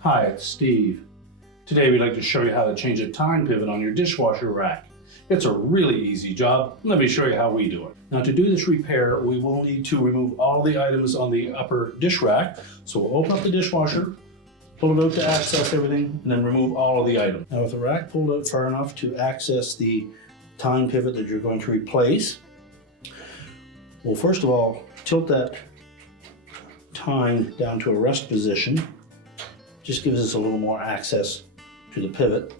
Hi, it's Steve. Today we'd like to show you how to change a Tine Pivot on your dishwasher rack. It's a really easy job. Let me show you how we do it. Now, to do this repair, we will need to remove all the items on the upper dish rack. So we'll open up the dishwasher, pull it out to access everything, and then remove all of the items. Now, with the rack pulled out far enough to access the Tine Pivot that you're going to replace, we'll first of all tilt that tine down to a rest position. Just gives us a little more access to the pivot.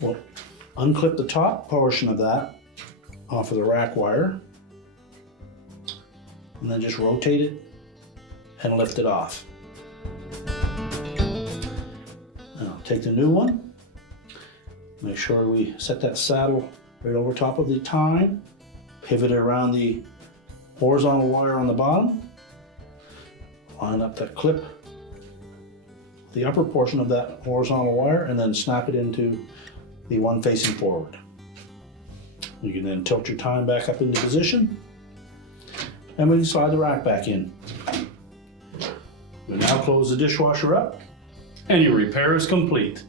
We'll unclip the top portion of that off of the rack wire, and then just rotate it and lift it off. Now take the new one, make sure we set that saddle right over top of the tine, pivot it around the horizontal wire on the bottom, line up that clip, the upper portion of that horizontal wire, and then snap it into the one facing forward. You can then tilt your tine back up into position, and we can slide the rack back in. We now close the dishwasher up, and your repair is complete.